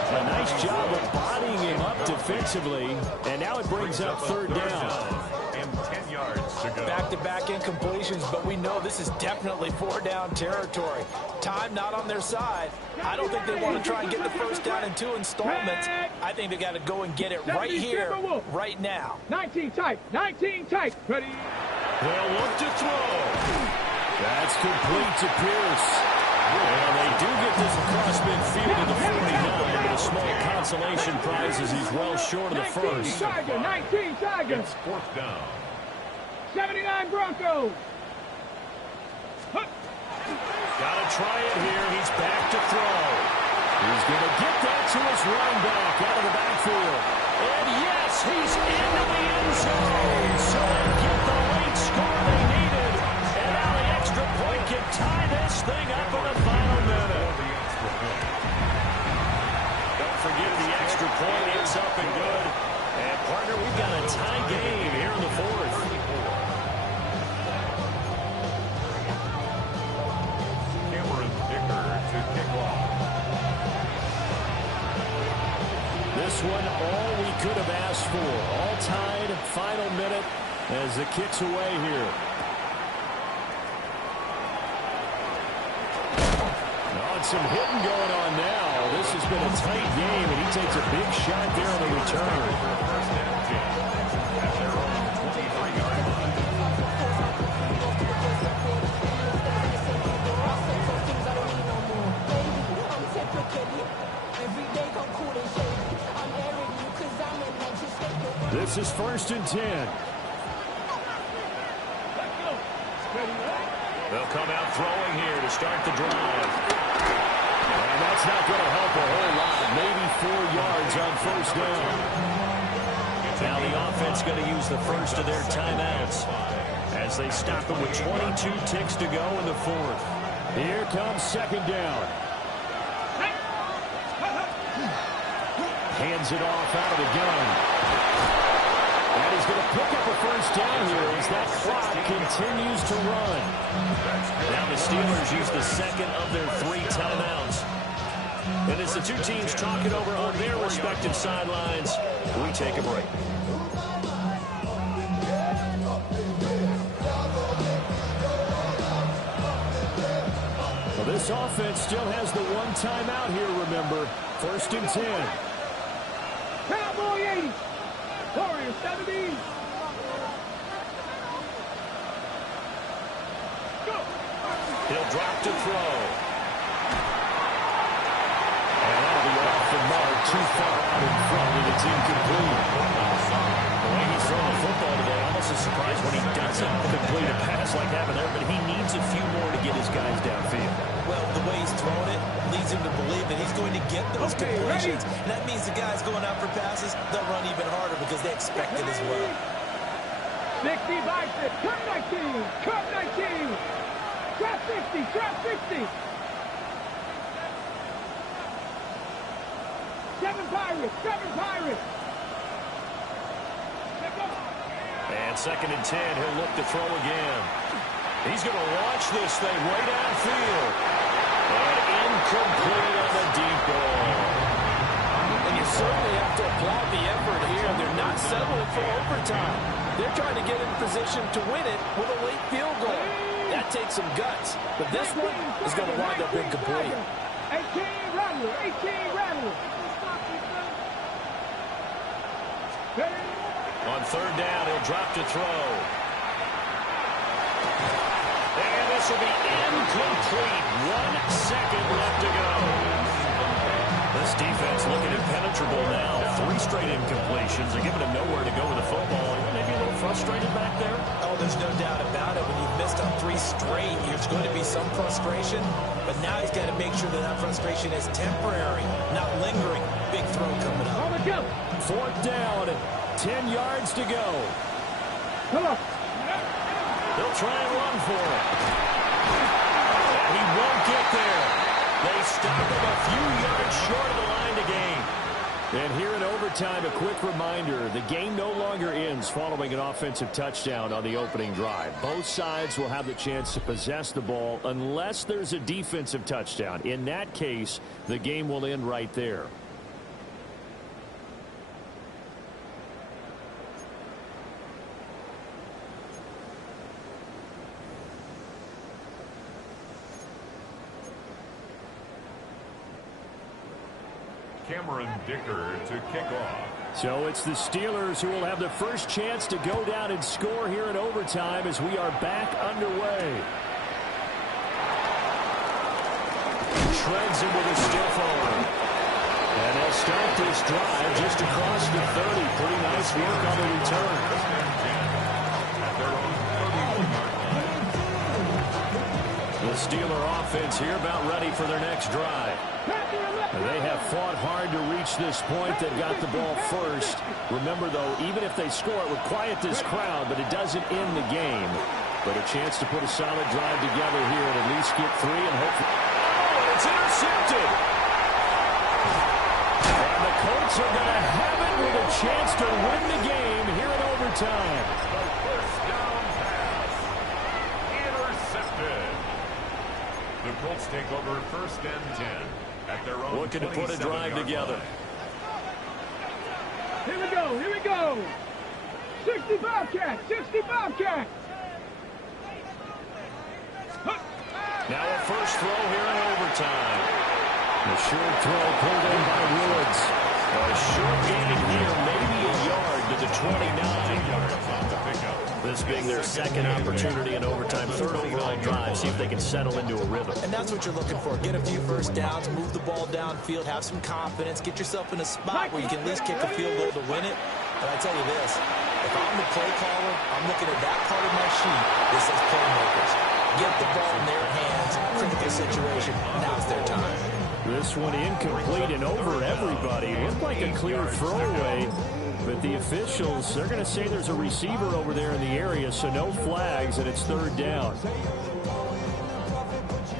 A nice job of bodying him up defensively. And now it brings up 3rd down. And 10 yards to go. Back-to-back incompletions, but we know this is definitely 4-down territory. Time not on their side. I don't think they want to try and get the 1st down in 2 installments. I think they got to go and get it right here, right now. 19 tight, 19 tight. Ready? They'll look to throw. That's complete to Pierce. And they do get this across midfield to the 49, but a small consolation prize as he's well short of the 1st. 19 Tiger, 19 Tiger. It's 4th down. 79 Broncos. Got to try it here. He's back to throw. He's going to get that to his running back out of the backfield. And yes, he's into the end zone. So they get the late score they needed. And now the extra point can tie this thing up in the final minute. Don't forget the extra point. It's up and good. And partner, we've got a tie game here in the 4th. This one, all we could have asked for. All tied, final minute as the kick's away here. And some hitting going on now. This has been a tight game, and he takes a big shot there on the return. This is 1st and 10. They'll come out throwing here to start the drive. And that's not going to help a whole lot. Maybe 4 yards on 1st down. Now the offense going to use the first of their timeouts as they stop it with 22 ticks to go in the 4th. Here comes 2nd down. Hands it off out of the gun. And he's going to pick up a 1st down here as that clock continues to run. Now the Steelers use the second of their 3 timeouts. And as the two teams talk it over on their respective sidelines, we take a break. Well, this offense still has the 1 timeout here, remember. 1st and 10. Cowboy 80. Warrior 70. Go. He'll drop to throw. And that'll be off the mark, too far out in front, and it's incomplete. The way he's throwing the football today, almost a surprise when he doesn't complete a pass like that there, but he needs a few more to get his guys downfield. Well, the way he's throwing it leads him to believe that he's going to get those completions. And that means the guys going out for passes, they'll run even harder because they expect it as well. 60 bicep. Cut 19. Cut 19. Trap 60. Trap 60. 7 Pirates. 7 Pirates. And 2nd and 10, he'll look to throw again. He's going to launch this thing right downfield. And incomplete on the deep ball. And you certainly have to applaud the effort here. They're not settling for overtime. They're trying to get in position to win it with a late field goal. That takes some guts. But this one is going to wind up incomplete. 18 Rattler. 18 Rattler. On 3rd down, he'll drop to throw. And this will be incomplete. 1 second left to go. This defense looking impenetrable now. 3 straight incompletions. They're giving him nowhere to go with the football. Maybe a little frustrated back there. Oh, there's no doubt about it. When you've missed on 3 straight, there's going to be some frustration. But now he's got to make sure that that frustration is temporary, not lingering. Big throw coming up. 4th down. 10 yards to go. Come on. They'll try and run for it. He won't get there. They stop him a few yards short of the line to gain. And here in overtime, a quick reminder, the game no longer ends following an offensive touchdown on the opening drive. Both sides will have the chance to possess the ball unless there's a defensive touchdown. In that case, the game will end right there. Cameron Dicker to kick off. So it's the Steelers who will have the first chance to go down and score here in overtime as we are back underway. Shreds him with a stiff arm. And they'll start this drive just across the 30. Pretty nice work on the return. The Steeler offense here about ready for their next drive. They have fought hard to reach this point. They've got the ball first. Remember, though, even if they score, it would quiet this crowd, but it doesn't end the game. But a chance to put a solid drive together here and at least get 3 and hopefully. Oh, and it's intercepted. And the Colts are going to have it with a chance to win the game here in overtime. The first down pass. Intercepted. The Colts take over 1st and 10. At their own looking to put a drive together. Here we go. Here we go. 60 Bobcats. 60 Bobcats. Now a first throw here in overtime. The short throw pulled in by Woods. A short gain here, maybe a yard to the 29. This being their second opportunity in overtime, 3rd overall drive. See if they can settle into a rhythm. And that's what you're looking for. Get a few first downs, move the ball downfield, have some confidence, get yourself in a spot where you can at least kick a field goal to win it. And I tell you this, if I'm the play caller, I'm looking at that part of my sheet that says playmakers. Get the ball in their hands, critical situation, now's their time. This one incomplete and over everybody. Looked like a clear throwaway, but the officials, they're going to say there's a receiver over there in the area, so no flags, and it's third down.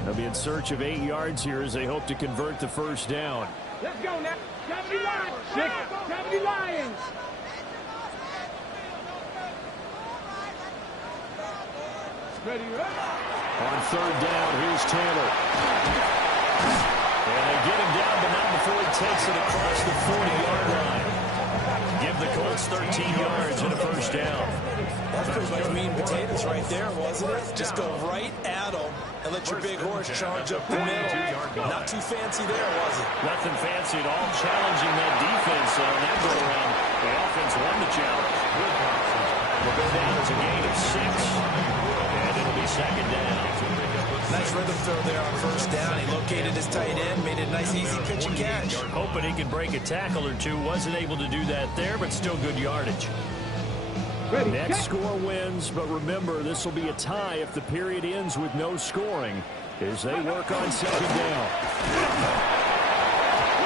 They'll be in search of 8 yards here as they hope to convert the first down. Let's go now. 70 Lions. 70 Lions. Ready, ready. On third down, here's Taylor. And they get him down, but not before he takes it across the 40-yard line. Give the Colts 13 yards and a first down. That's pretty much meat and potatoes right there, wasn't it? Just go right at them and let your big horse charge up the middle. Not too fancy there, was it? Nothing fancy at all. Challenging that defense on that go-around. The offense won the challenge. Will go down as a gain of 6. And it'll be second down. Nice rhythm throw there on first down. He located his tight end, made it a nice easy pitch and catch. Hoping he can break a tackle or two. Wasn't able to do that there, but still good yardage. Ready, Next score wins, but remember, this will be a tie if the period ends with no scoring as they work on second down.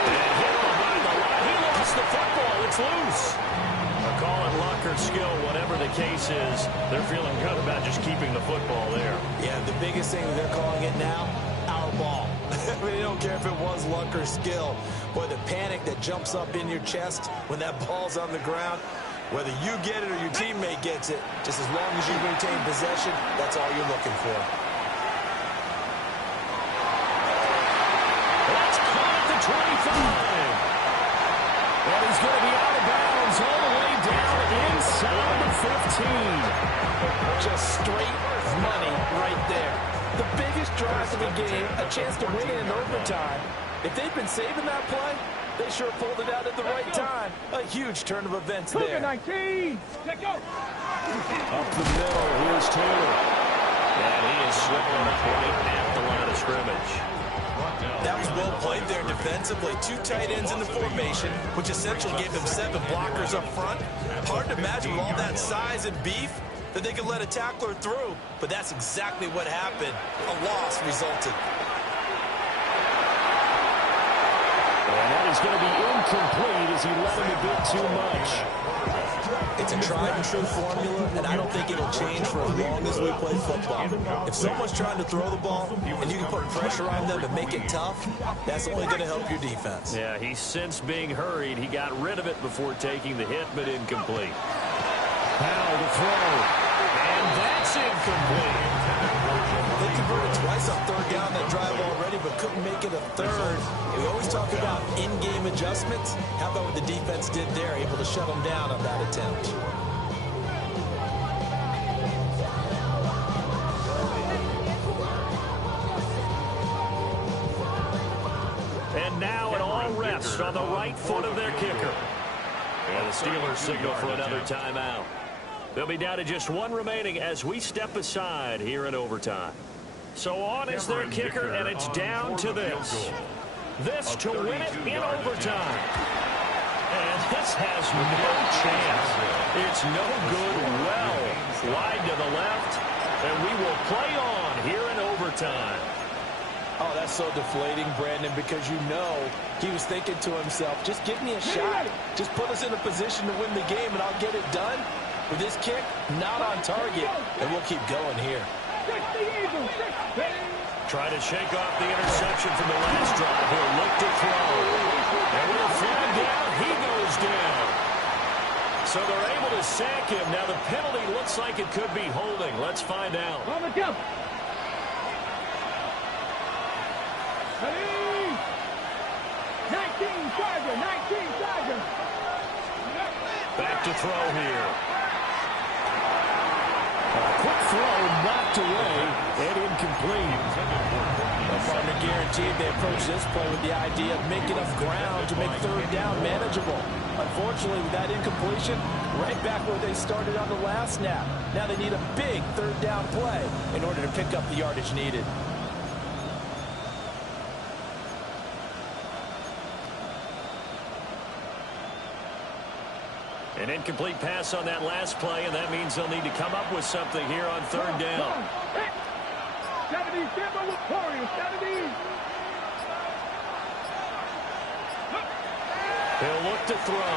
And hit behind the line. He lost the football. It's loose. Call it luck or skill, whatever the case is, they're feeling good about just keeping the football there. Yeah, the biggest thing that they're calling it now, our ball. I mean, they don't care if it was luck or skill. Boy, the panic that jumps up in your chest when that ball's on the ground, whether you get it or your teammate gets it, just as long as you maintain possession, that's all you're looking for. That's caught at the 25. And he's going to be out of bounds all the way down inside the 15. Just straight money right there. The biggest drive of the game, a chance to win it in overtime. If they've been saving that play, they sure pulled it out at the right time. A huge turn of events there. 19. Let's go. Up the middle, here's Taylor. And he is swinging the point at the line of scrimmage. That was well played there defensively. 2 tight ends in the formation, which essentially gave them 7 blockers up front. Hard to imagine with all that size and beef that they could let a tackler through, but that's exactly what happened. A loss resulted. And that is going to be incomplete as he let him a bit too much. It's a tried-and-true formula, and I don't think it'll change for as long as we play football. If someone's trying to throw the ball and you can put pressure on them and make it tough, that's only going to help your defense. Yeah, he sensed being hurried. He got rid of it before taking the hit, but incomplete. Powell to throw. And that's incomplete. They converted twice on third down that drive already, but couldn't make it a third. We always talk about in-game adjustments. How about what the defense did there, able to shut them down on that attempt? And now it all rests on the right foot of their kicker. And the Steelers signal for another timeout. They'll be down to just 1 remaining as we step aside here in overtime. So on is their kicker, and it's down to this. This to win it in overtime. And this has no chance. It's no good, well wide to the left, and we will play on here in overtime. Oh, that's so deflating, Brandon, because you know he was thinking to himself, just give me a shot. Just put us in a position to win the game, and I'll get it done. With this kick, not on target, and we'll keep going here. Try to shake off the interception from the last drive. He'll look to throw. And with a flag down, he goes down. So they're able to sack him. Now the penalty looks like it could be holding. Let's find out. On the jump. 19 Charger, 19 Charger. Back to throw here. A quick throw knocked away and incomplete. Partner guaranteed they approach this play with the idea of making enough ground to make third down manageable. Unfortunately, with that incompletion, right back where they started on the last snap. Now they need a big third down play in order to pick up the yardage needed. An incomplete pass on that last play, and that means they'll need to come up with something here on third down. 70, Simba with Warriors, 70. He'll look to throw.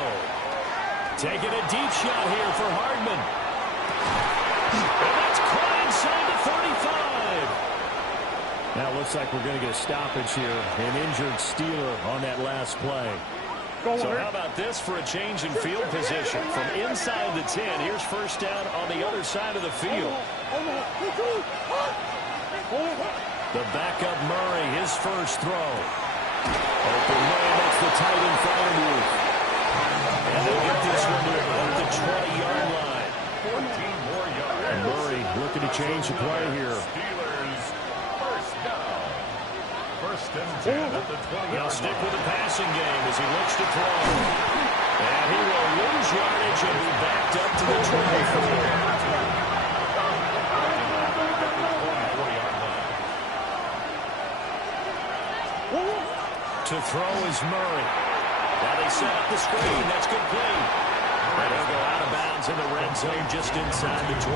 Taking a deep shot here for Hardman. And that's caught inside the 35. Now it looks like we're going to get a stoppage here. An injured Steeler on that last play. So how about this for a change in field position? From inside the 10, here's first down on the other side of the field. The backup Murray, his first throw. Open man, that's the tight end Firewolf. And they'll get this one to about the 20-yard line. 14 more yards. Murray looking to change the play here. Steelers first down. First and 10 at the 20-yard line. They'll stick with the passing game as he looks to throw. And he will lose yardage and be backed up to the 24. To throw is Murray. Now they set up the screen. That's complete. And they'll go out of bounds in the red zone just inside the 20.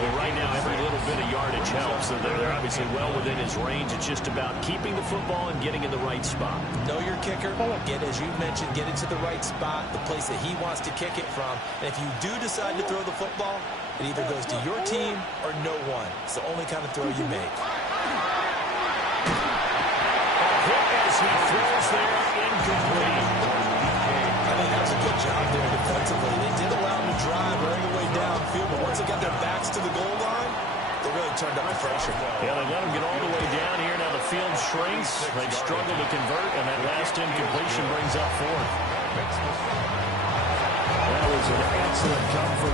Well, right now, every little bit of yardage helps. So they're obviously well within his range. It's just about keeping the football and getting in the right spot. Know your kicker. Get, as you mentioned, get into the right spot, the place that he wants to kick it from. And if you do decide to throw the football, it either goes to your team or no one. It's the only kind of throw you make. As he throws there, incomplete. I mean, that was a good job there defensively. They did allow him to drive right the way downfield, but once they got their backs to the goal line, they really turned up the pressure. Yeah, they let him get all the way down here. Now the field shrinks. They struggle to convert, and that last incompletion brings up fourth. That was an excellent jump for